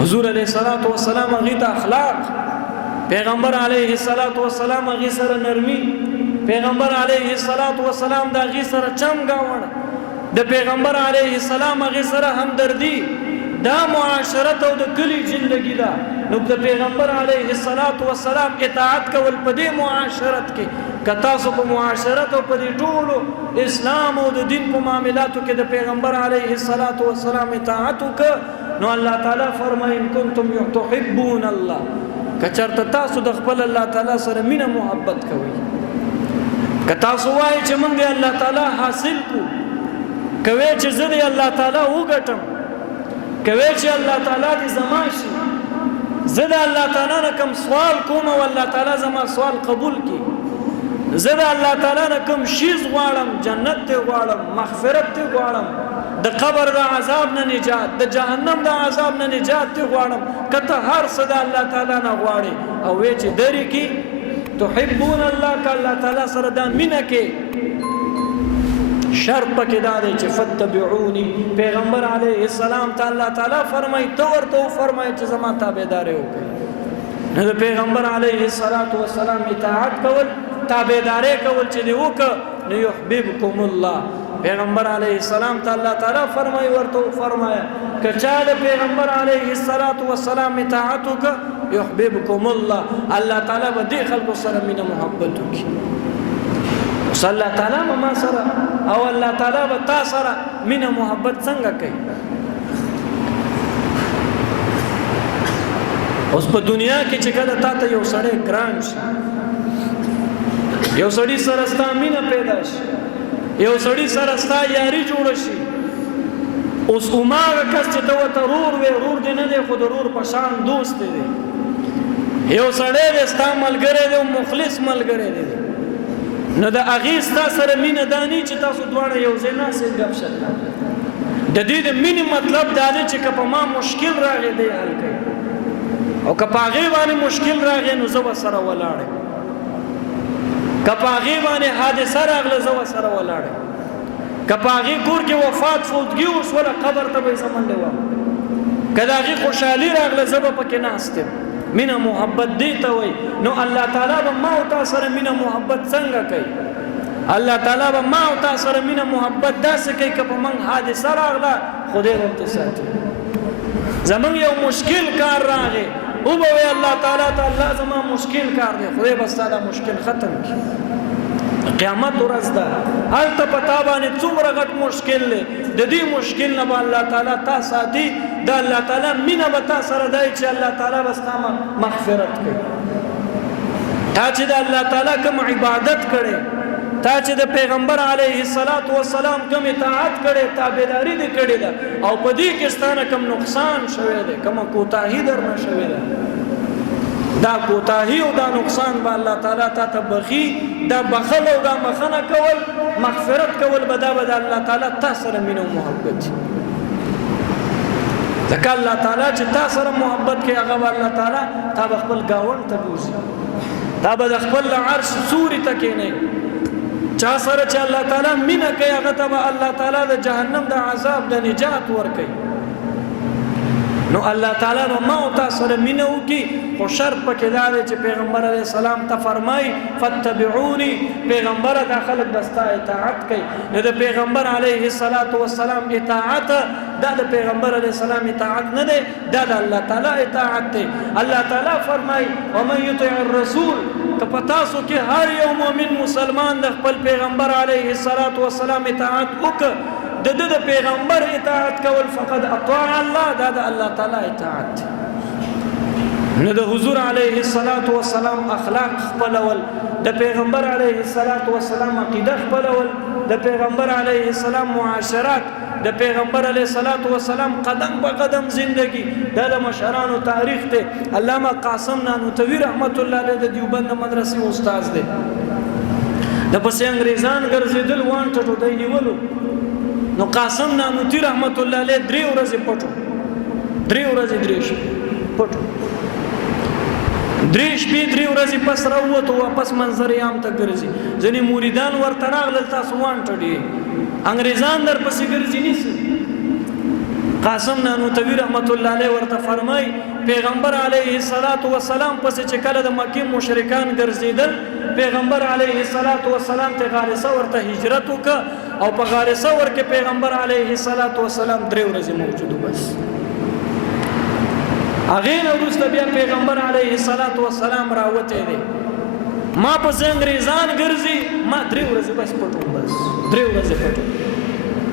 حضور علیه الصلاۃ والسلام هغې ته اخلاق، پیغمبر علیه الصلاۃ والسلام هغې سره نرمي، پیغمبر علیه الصلاۃ والسلام د هغې سره چم گاوڼه، د پیغمبر علیه السلام هغې سره همدردي. دا معاشرت او د کلی زندگی ده. نو د پیغمبر علیه الصلاۃ والسلام اطاعت کول په دې معاشرت کې، که تاسو په معاشرت او په دې ټولو اسلام او د دین په معاملاتو کې د پیغمبر علیه الصلاۃ والسلام اطاعت وکړه، نو الله تعالی فرمایي ان کنتم تحبون الله، که چېرته تاسو د خپل الله تعالی سره مینه محبت کوئ، که تاسو وایئ چې موږ د الله تعالی حاصل کړو، کوي چې زه د الله تعالی وګټم، کوي چې الله تعالی دې زما شي، زه د الله تعالی نه کوم سوال کوم او الله تعالی زما سوال قبول کړي، زه د الله تعالی نه کوم شیز غواړم، جنت ته غواړم، مغفرت ته غواړم، د قبر د عذاب نه نجات، د جهنم د عذاب نه نجات ته غواړم، کته هر څه د الله تعالی نه غواړي او وی چې درې کې تحبون الله، که الله تعالی سره دا مینه کې، شرط پکې دا دی چې فتبعونی، پیغمبر علیه السلام ته الله تعالی فرمایي ته ورته وفرمایي چې زما تابعداري وکړي. نو د پیغمبر علیه السلام اطاعت کول، تابعداري کول چې دی وکړه، نو یحببکم الله. پیغمبر علیه السلام ته الله تعالی فرمایي ورته وفرمایه که چا د پیغمبر علیه السلام اطاعت وکړه یحببکم الله، الله تعالی به دې خلکو سره مینه محبت وکړي. اوس الله تعالی ما سره او الله تعالی به تا سره مینه محبت څنګه کوي؟ اوس په دنیا کې چې کله تا ته یو سړی ګران شي، یو سړی سره ستا مینه پیدا شي، یو سړی سره ستا یاري جوړه شي، اوس هماغه کس چې ته ورته رور وې، رور دې نه دی خو د رور په شان دوست دی، یو سړی دی ستا ملګری دی او مخلص ملګری دی، نو د هغې ستا سره مینه دا نه چې تاسو دواړه یو ځای ناستئ ګپ شپ کوئ. د دې د مینې مطلب دا دی چې که په ما مشکل راغی دی حل کوي، او که په هغې باندې مشکل راغی نو زه به سره ولاړ یم، که په هغې باندې حادثه راغله زه به سره ولاړ یم، که په هغې کور کې وفات فوتګي وشوله قبر ته به یې زه منډې وهم، که د هغې خوشحالي راغله زه به پکې ناست یم. مینه محبت دی ته وایي. نو الله تعالی به ما او تا سره مینه محبت څنګه کوي؟ الله تعالی به ما او تا سره مینه محبت داسې کوي که په موږ حادثه راغله خدای به ورته ساتي، زموږ یو مشکل کار راغی او به وایي الله تعالی ته الله زما مشکل کار دی، خدای به ستا دا مشکل ختم کړي. قیامت ورځ ده، هلته په تا باندې څومره غټ مشکل دی، د دې مشکل نه به الله تعالی تا ساتي، د الله تعالی مینه به تا سره دی چې الله تعالی به ستا مغفرت کوي. تا چې د الله تعالی کوم عبادت کړې، تا چې د پیغمبر علیه السلام کوم اطاعت کړې، تابعداري دې کړې ده، او په دې کې ستانه کوم نقصان شوی دی، کومه کوتاهي درنه شوې ده، دا کوتاهی او دا نقصان به الله تعالی تا ته بخي، دا بخل او دا مخنه کول، مغفرت کول به دا به د الله تعالی تا سره مینه او محبت. ځکه الله تعالی چې تا سره محبت کوي هغه به الله تعالی تا به خپل ګاونډ ته بوځي، تا به د خپل عرش سوري ته کښېنوي. چا سره چې الله تعالی مینه کوي هغه ته به الله تعالی د جهنم د عذاب د نجات ورکوي. نو الله تعالی به ما او تا سره مینه وکړي، خو شرط پکې دا دی چې پیغمبر علیه السلام ته فرمایي فتبعوني، پیغمبره دا خلک به ستا اطاعت کوي. نو د پیغمبر علیه السلام اطاعت دا د پیغمبر علیه السلام اطاعت نه دی، دا د الله تعالی اطاعت دی. الله تعالی فرمایي ومن یطع الرسول، که په تاسو کې هر یو مؤمن مسلمان د خپل پیغمبر علیه السلام اطاعت وکړي، د پیغمبر اطاعت کول فقد اطاع الله، دا د الله تعالی اطاعت. نو د حضور علیه السلام اخلاق خپلول، د پیغمبر علیه السلام عقیده خپلول، د پیغمبر علیه السلام معاشرات، د پیغمبر علیه السلام قدم په قدم زندگی، دا د مشرانو تاریخ ته. علامه قاسم نانوتوی رحمت الله علیه د دیوبند مدرسې استاد دی، د پسې انګریزان ګرځېدل وانټ ټوټې نیولو، نو قاسم نانوتی رحمت الله علیه 3 ورځې پټو 3 ورځې 3 شپې پټو 3 شپې 3 ورځې پس راووتو واپس منظر عام ته ګرځي ځنې مریدان ورته راغلل تاسو وانټډي انګریزان در پسې ګرځي نیسي قاسم نانوتوی رحمت الله علیه ورته فرمای پیغمبر علیه الصلاۃ والسلام پس چې کله د مکه مشرکان ګرځیدل پیغمبر علیه الصلاۃ والسلام ته غار ثور ته هجرت وکړه او په غار ثور کې پیغمبر علیه الصلاۃ والسلام 3 ورځې موجود بس هغه نو وروسته بیا پیغمبر علیه الصلاۃ والسلام راوته دي ما په انګریزان ګرځي ما 3 ورځې بس پټوم بس 3 ورځې پټوم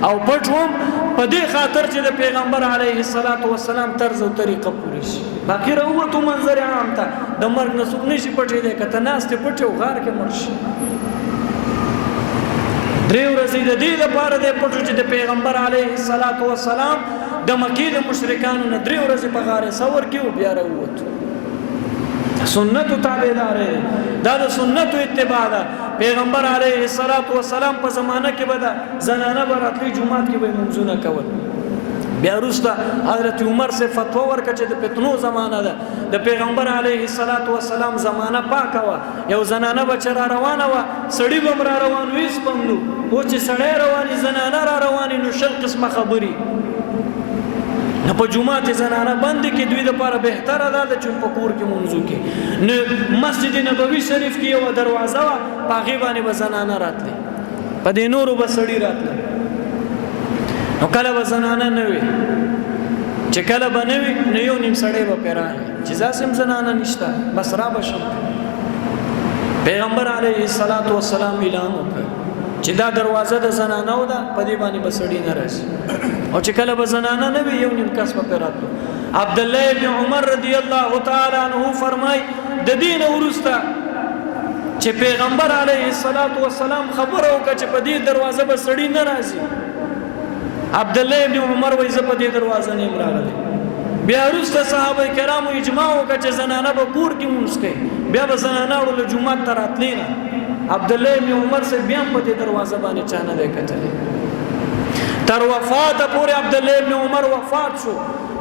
او پټوم په دې خاطر چې د پیغمبر علیه الصلاۃ والسلام طرز او طریقه پوری شي باقی راوته منظر عام ته د مرګ نسوک نشي پټې ده کته ناس ته پټو غار کې مرشي 3 ورځې د دې لپاره د پټو چې د پیغمبر علیه الصلاۃ والسلام د مکې د مشرکانو نه 3 ورځې په غار ثور کې او بیا راوته سنت تابعدار دا د سنت اتباع ده پیغمبر علیه الصلاۃ والسلام په زمانہ کې بدا زنانه براتلی جمعات کې به منځونه کول بیا وروسته حضرت عمر سے فتوا ورکړه چې د فتنو زمانہ ده د پیغمبر علیه الصلاۃ والسلام زمانہ پاکه وا یو زنانه بچرا روانه وا سړی بم را روان ویس پمنو او چې سړی رواني زنانه را رواني نو شل قسمه خبري نه په جمعه ته زنانه باندې کې دوی د لپاره بهتره ده چې په کور کې منځو کې نه مسجد نبوي شریف کې یو دروازه وا پاغي باندې زنانه راتله په دې نورو بسړي راتله نو کله زنانه نه وي چې کله بنوي نه یو نیم سړی به پیراه چې ځاسم زنانه نشته بس را بشم پیغمبر علیه الصلاۃ والسلام اعلان وکړ چې دا دروازه د زنانه و ده په دې باندې بسړي نه راځي او چې کله به زنانه نه وي یو نیم کس په راتلو عبد الله ابن عمر رضی الله تعالی عنہ فرمای د دین ورسته چې پیغمبر علیه الصلاۃ والسلام خبر وکړه چې په دې دروازه به سړي نه راځي عبد الله ابن عمر وایي زه په دې دروازه نه راغلی بیا ورسته صحابه کرامو اجماع وکړه چې زنانه به کور کې مونږ کوي بیا به زنانه ورله جمعه ته راتلی نه عبد الله ابن عمر سے بیا په دې دروازه باندې چانه وکړه تر وفات پورې عبد الله ابن عمر وفات شو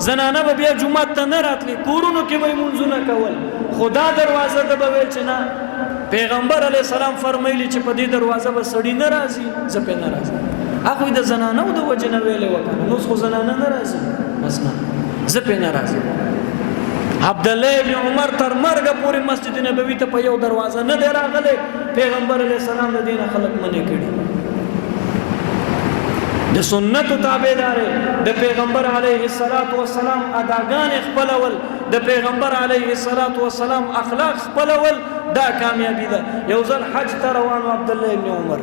زنانه به بیا جمعه ته نه راتلی کورونو کې به منځونه کول خدا دروازه ته به ویل چې نه پیغمبر علی السلام فرمایلی چې په دې دروازه به سړی نه راځي زپې نه راځي هغه د زنانه د وجه نه ویلې وکړه نو خو زنانه نه راځي بس نه زپې نه راځي عبد الله ابن عمر تر مرګ پورې مسجد نبوي ته په یو دروازه نه دی راغلی پیغمبر علیه السلام د دین خلق منې کړي د سنت تابعدار د پیغمبر علیه الصلاۃ والسلام اداګان خپلول د پیغمبر علیه الصلاۃ والسلام اخلاق خپلول دا کامیابی ده یو ځل حج ته روان عبد الله ابن عمر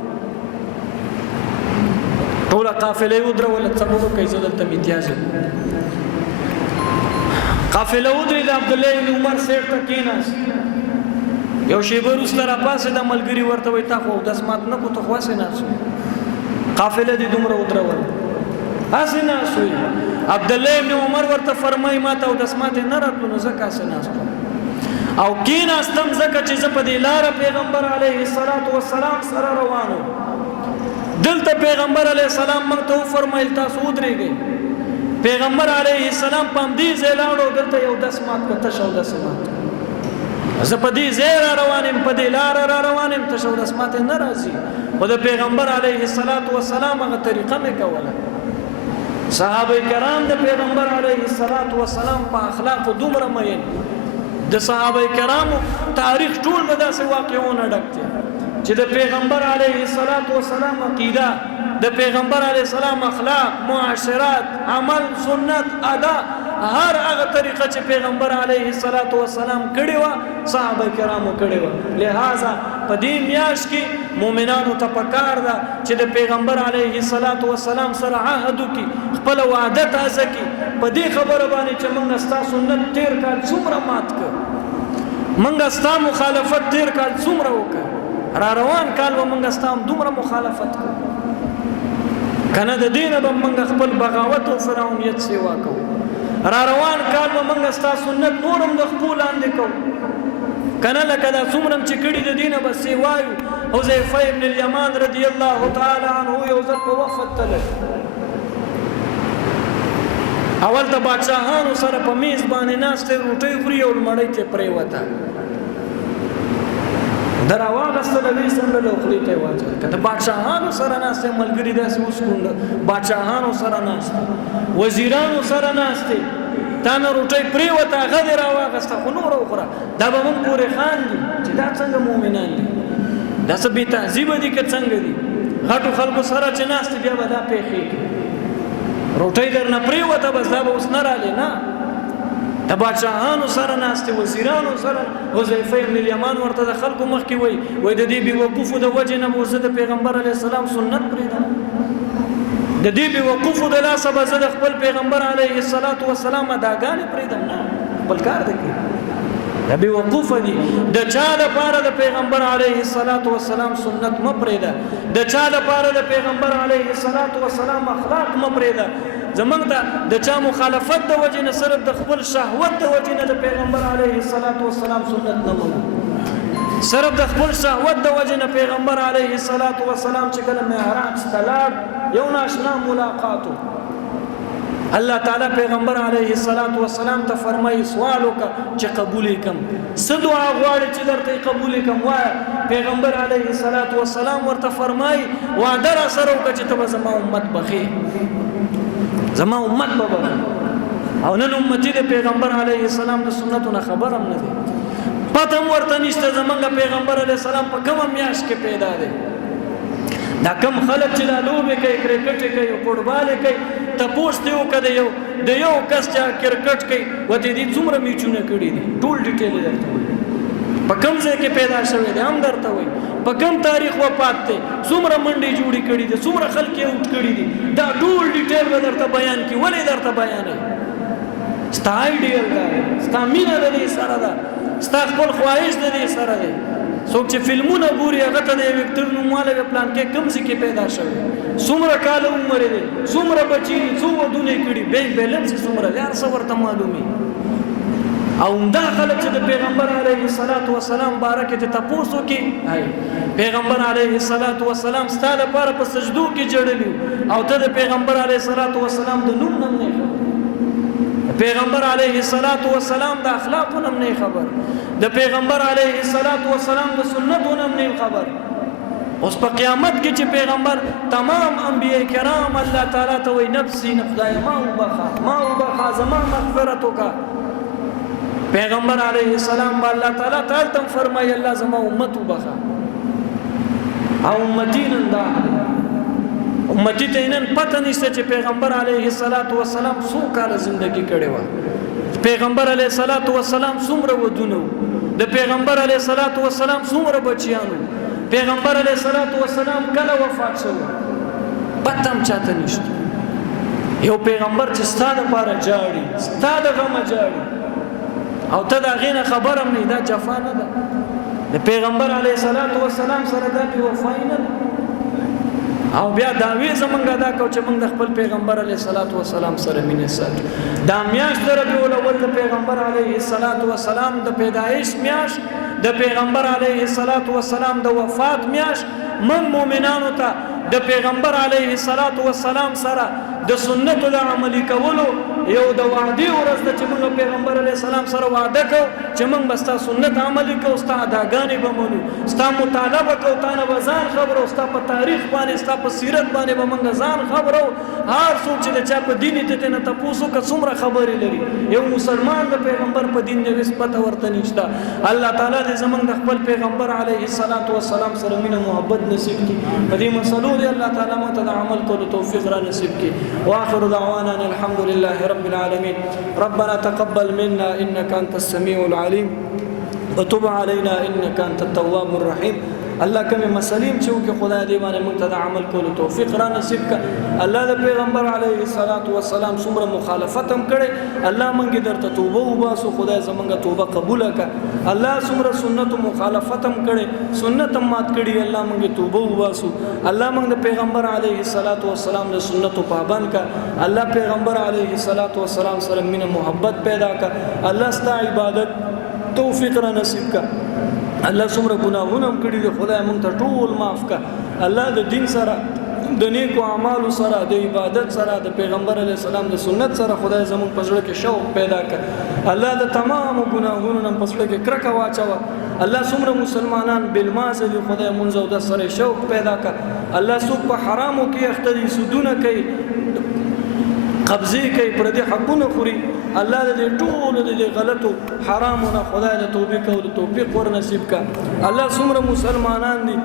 ټول قافله ودرول سبب کوي زدل ته امتیاز قافله ودري د عبد الله ابن عمر سیر ته کیناس یو شی ورسته را پاسه د ملګری ورته وي تا خو د اسمات نه کو ته خواسه ناس قافله دي دومره ودرول اسنه سوی عبد الله ابن عمر ورته فرمای ما ته د اسمات نه راتلو نو زکه اسنه او کیناستم زکه چې ز په دې لار پیغمبر علیه الصلاۃ والسلام سره روانو دلته پیغمبر علیه السلام موږ ته فرمایل تاسو ودرېږئ پیغمبر علیه السلام پام دې زلاړو دلته یو دسمات کته شو دسمات زه په دې زیرا روانم په دې لار را روانم ته شو دسمات نه راځي او د پیغمبر علیه الصلاۃ والسلام هغه طریقه مې کوله صحابه کرام د پیغمبر علیه الصلاۃ والسلام په اخلاق دومره مې د صحابه کرامو تاریخ ټول مداسه واقعونه ډک دي چې د پیغمبر علیه الصلاۃ والسلام عقیده د پیغمبر علیه السلام اخلاق معاشرات عمل سنت ادا هر هغه طریقه چې پیغمبر علیه الصلاۃ والسلام کړی و صحابه کرامو کړی و لہذا په دې میاش کې مؤمنانو ته پکار ده چې د پیغمبر علیه الصلاۃ والسلام سره عهد وکړي خپل وعده تازه کړي په دې خبره باندې چې موږ ستا سنت تیر کال څومره مات کړ موږ ستا مخالفت تیر کال څومره وکړ را روان کال و موږ ستا دومره مخالفت کړ کنه د دینه به موږ خپل بغاوت او فرعونیت سیوا کوو را روان کال و موږ ستا سنت نورم د خپل لاندې کوو کنه لکه دا څومره چې کړي د دینه به سیوایو حذیفه ابن الیمان رضی الله تعالی عنه یو ځل په وفات تل اول ته بادشاهانو سره په میز باندې ناست روټۍ خوري او مړۍ ته پریوته دراواغسته وی سندل او خلی ته واچ کته بادشاهانو سره ناست ملګری داسې اوس کوند بادشاهانو سره ناست وزیرانو سره ناست تا نه روټۍ پریوته هغه دې راواغسته خو نور وخوره دا به مونږ پورې خان دي چې دا څنګه مؤمنان دي دا څه بې تهذیبه دي که څنګه دي غټو خلکو سره چې ناست بیا به دا پېښېږي روټۍ درنه پریوته بس دا به اوس نه رالې نه د بادشاهانو سره ناست وزیرانو سره حذیفه ابن الیمان ورته د خلکو مخکې وایي د دې بېوقوفو د وجې نه به زه د پیغمبر علیه السلام سنت پرېږدم د دې بېوقوفو د لاسه به زه د خپل پیغمبر علیه السلام اداګانې پرېږدم نه خپل کار دی کوي دا بېوقوفه دي د چا لپاره د پیغمبر علیه السلام سنت مه پرېږده د چا لپاره د پیغمبر علیه السلام اخلاق مه پرېږده زمونږ ته د چا مخالفت د وجې نه صرف د خپل شهوت د وجې نه د پیغمبر علیه السلام سنت نه منو صرف د خپل شهوت د وجې نه پیغمبر علیه السلام چې کله معراج ته لاړ یو ناشنا ملاقاتو الله تعالی پیغمبر علیه السلام ته فرمایي سوال وکړه چې قبول کم څه دعا غواړي چې درته قبول کم وایه پیغمبر علیه السلام ورته فرمایي وعده را سره وکړه چې ته به زما امت بخې زما امت به بخې او نن امتي د پیغمبر علیه السلام د سنتو نه خبر هم نه دی پته هم ورته نشته زمونږ پیغمبر علیه السلام په کومه میاشت کې پیدا دی دا کم خلک چې دا لوبې کوي کرکټ کوي فوټبال کوي تپوس دی وکړه د یو کس چې کرکټ کوي وته دې څومره میچونه کړي دي ټول ډیټیل درته په کوم ځای کې پیدا شوی دی هم درته وایي په کوم تاریخ وفات دی څومره منډې جوړې کړي دي څومره خلک یې اوټ کړي دي دا ټول ډیټیل به درته بیان کړي ولې درته بیانوي ستا ایډیل دا ستا مینه د دې سره ده ستا خپل خواهش د دې سره دی څوک چې فلمونه ګوري هغه ته د وکټر نومواله پلان کې کوم ځای کې پیدا شوی څومره کال عمر دی څومره بچی څو ودونه کړي بینک بیلنس څومره یار څه ورته معلومي او دا خلک چې د پیغمبر علیه السلام بارکه ته تاسو کې پیغمبر علیه السلام ستاسو لپاره په سجدو کې جړلی او ته د پیغمبر علیه السلام د نوم نه پیغمبر علیه السلام د اخلاقونو نه خبر د پیغمبر علیه السلام د سنتونو نه خبر اوس په قیامت کې چې پیغمبر تمام انبیاء کرام الله تعالی ته وي نفسي نفدای ما وبخا زما مغفرت وکا پیغمبر علیه السلام با الله تعالی تعالی فرمایي الله زما امت وبخا او امتین دا امتی ته نن پته نشته چې پیغمبر علیه السلام څو کال زندگی کړې و پیغمبر علیه السلام څومره ودونه د پیغمبر علیه السلام څومره بچیانو پیغمبر علیه السلام کله وفات شو پته هم چاته نشته یو پیغمبر چې ستاسو لپاره جاړي ستاسو غم جاړي او ته دا غینه خبر هم نه دا جفا نه ده د پیغمبر علیه السلام سره دا بی وفای نه او بیا داوی زمونږ ادا کو چې موږ د خپل پیغمبر علیه السلام سره مینه ساتو دا میاشت د ربیع الاول د پیغمبر علیه السلام د پیدایش میاشت د پیغمبر علیه السلام د وفات میاشت من مؤمنانو ته د پیغمبر علیه السلام سره د سنتو د عملی کولو یو د وعده ورځ د چې موږ پیغمبر علیه السلام سره وعده کو چې موږ بستا سنت عملی کو ستا اداګانې به مونږ ستا مطالبه کو تا نه وزن خبرو ستا په تاریخ باندې ستا په سیرت باندې به موږ ځان خبرو هر څوک چې د چا په دین ته نه تاسو که څومره خبرې لري یو مسلمان د پیغمبر په دین نه نسبت ورته نشته الله تعالی دې زمونږ د خپل پیغمبر علیه السلام سره مینه محبت نصیب کړي په دې مسلو دې الله تعالی مو ته عمل کولو توفیق را نصیب کړي واخر دعوانا الحمد لله رب العالمين ربنا تقبل منا انك انت السميع العليم وتب علينا انك انت التواب الرحيم الله کومه مسلیم چې وکي خدای دې باندې موږ ته عمل کولو توفیق را نصیب کړه الله د پیغمبر علیه السلام څومره مخالفت هم کړي الله موږ درته توبه وباسو خدای زمونږه توبه قبول کړه الله څومره سنت مخالفت هم کړي سنت هم مات کړي الله موږ توبه وباسو الله موږ د پیغمبر علیه السلام د سنت پابند کړه الله پیغمبر علیه السلام سره مینه محبت پیدا کړه الله ستاسو عبادت توفیق را نصیب کړه الله څومره ګناهونه هم کړي دي خدای موږ ته ټول معاف کړه الله د دین سره د نیکو اعمالو سره د عبادت سره د پیغمبر علی السلام د سنت سره خدای زموږ په زړه کې شوق پیدا کړ الله د تمام ګناهونو نه په زړه کې کرکه واچوه الله څومره مسلمانان بالمازه دي خدای مونږ او د سره شوق پیدا کړ الله څوک په حرامو کې اخته دي سودونه کوي قبضه کوي پر دې حقونه خوري الله دې ټول دې غلطو حرامو نه خدای د توبې کولو توفیق ور نصیب کړه الله څومره مسلمانان دي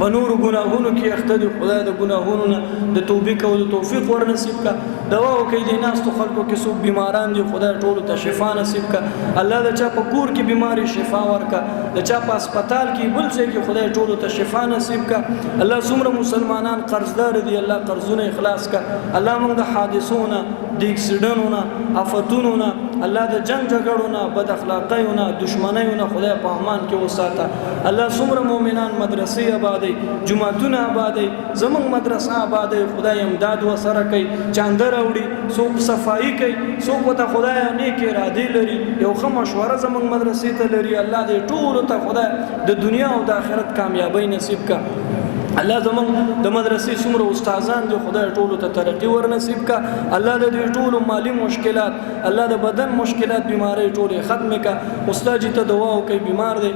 په نور ګناهونو کې اخته دي خدای د ګناهونو نه د توبې کولو توفیق ور نصیب کړه دوا کوي د ناس تو خلکو کې څوک بیماران دي خدای ټول ته شفا نصیب کړه الله د چا په کور کې بیماری شفا ورکړه د چا په هسپتال کې بل څه کې خدای ټول ته شفا نصیب کړه الله څومره مسلمانان قرضدار دي الله قرضونه اخلاص کړه الله موږ د حادثونو د اکسیډنټونو آفتونو نه الله د جنگ جګړو نه بد اخلاقیو نه دشمنیو نه خدای په امان کې وساته الله څومره مؤمنان مدرسې آبادی جمعتون آبادی زمونږ مدرسه آبادی خدای امداد وسره کوي چاندر راوړي څوک صفایي کوي څوک ته خدای نیک اراده لري یو ښه مشوره زمونږ مدرسې ته لري الله دې ټول ته خدای د دنیا او د آخرت کامیابی نصیب کړه الله زمونږ د مدرسې څومره استادان دي خدای ټول ته ترقی ور نصیب کړه الله دې ټول مالی مشکلات الله د بدن مشکلات بیماری ټول ختم کړه استاد ته دعا وکي بیمار دی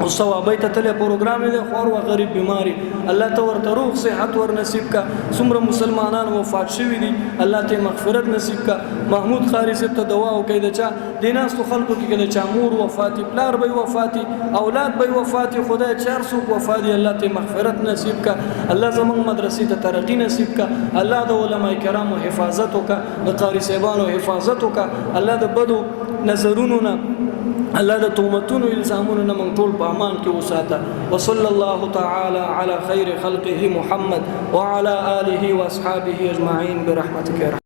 او ثوابای ته تل پروګرام دی خور او غریب بیماری الله ته ورته روغ صحت ور نصیب کا څومره مسلمانان وفات شوی دي الله ته مغفرت نصیب کا محمود خاری سے ته دعا وکي د چا دیناس تو خلکو کې د چا مور وفات پلار به وفات اولاد به وفات خدای 400 وفات الله ته مغفرت نصیب کا الله زموږ مدرسې ته ترقی نصیب کا الله د علماء کرامو حفاظت وکا د قاری صاحبانو حفاظت وکا الله د بدو نظرونو نه الله د تومتونو الزامونو نه موږ ټول په امان کې وساته وصلی الله تعالی علی خیر خلقه محمد وعلى آله واصحابه اجمعین برحمتک